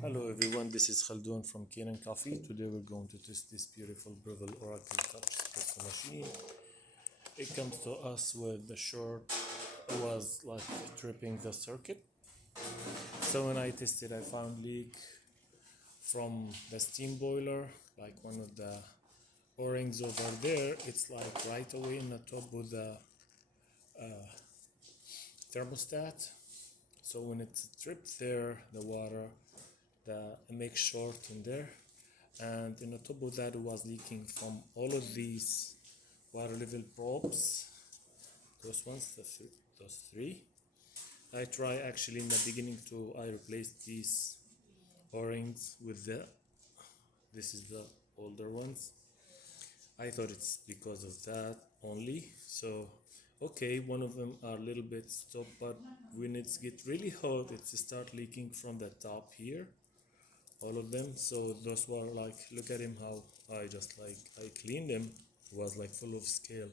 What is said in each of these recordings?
Hello everyone, this is Khaldun from Kanen Coffee. Today we're going to test this beautiful Breville Oracle Cup espresso machine. It comes to us with the short was like tripping the circuit. So when I tested, I found leak from the steam boiler, like one of the O-rings over there. It's like right away in the top with the thermostat. So when it's tripped there, the water it makes short in there, and on the top of that it was leaking from all of these water level probes, those ones, those three. I try actually in the beginning I replaced these O-rings with this is the older ones. I thought it's because of that only. So okay, one of them are a little bit stopped, but when it gets really hot it start leaking from the top here, all of them. So those were like, look at him how I cleaned them. It was like full of scale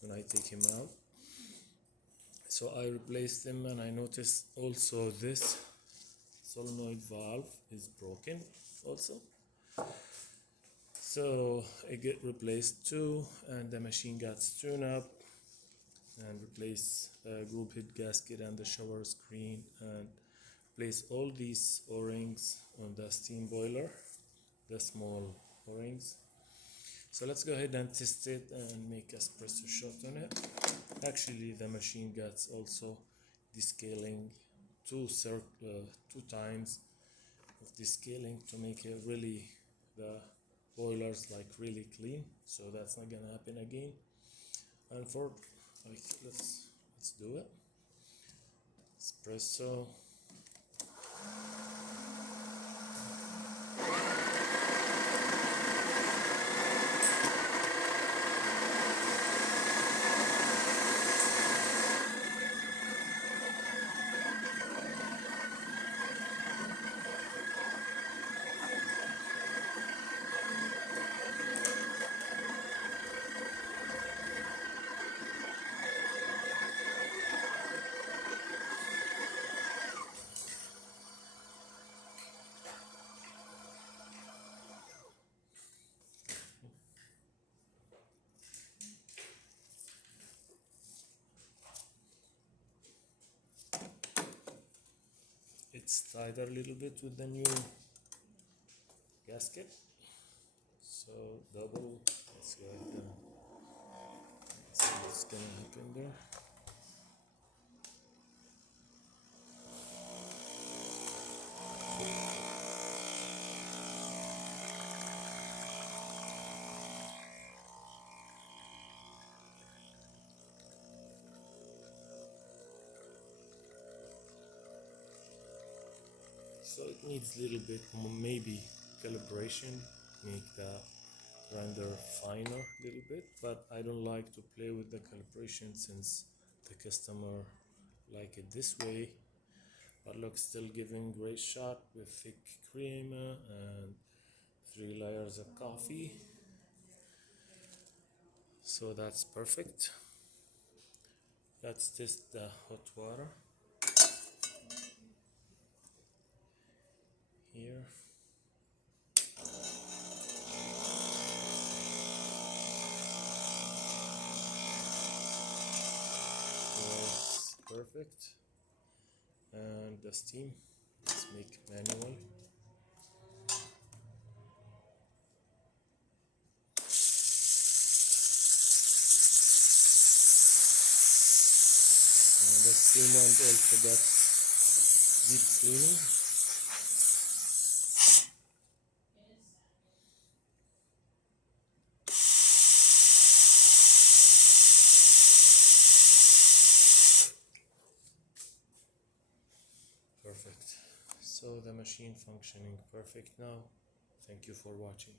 when I take him out. So I replaced them, and I noticed also this solenoid valve is broken also. So it get replaced too, and the machine got tuned up and replace group head gasket and the shower screen, and place all these O-rings on the steam boiler, the small O-rings. So let's go ahead and test it and make espresso shot on it. Actually the machine gets also descaling two times of descaling to make it really the boilers like really clean, so that's not gonna happen again. And for like let's do it. Espresso. It's tighter a little bit with the new gasket, so double. Let's go ahead and see what's gonna happen there. So it needs a little bit more, maybe calibration, make the render finer a little bit, but I don't like to play with the calibration since the customer like it this way. But look, still giving great shot with thick cream and 3 layers of coffee, so that's perfect. Let's test the hot water here. It's perfect. And the steam, let's make manual. The steam one also got deep cleaning. Perfect. So the machine functioning perfect now. Thank you for watching.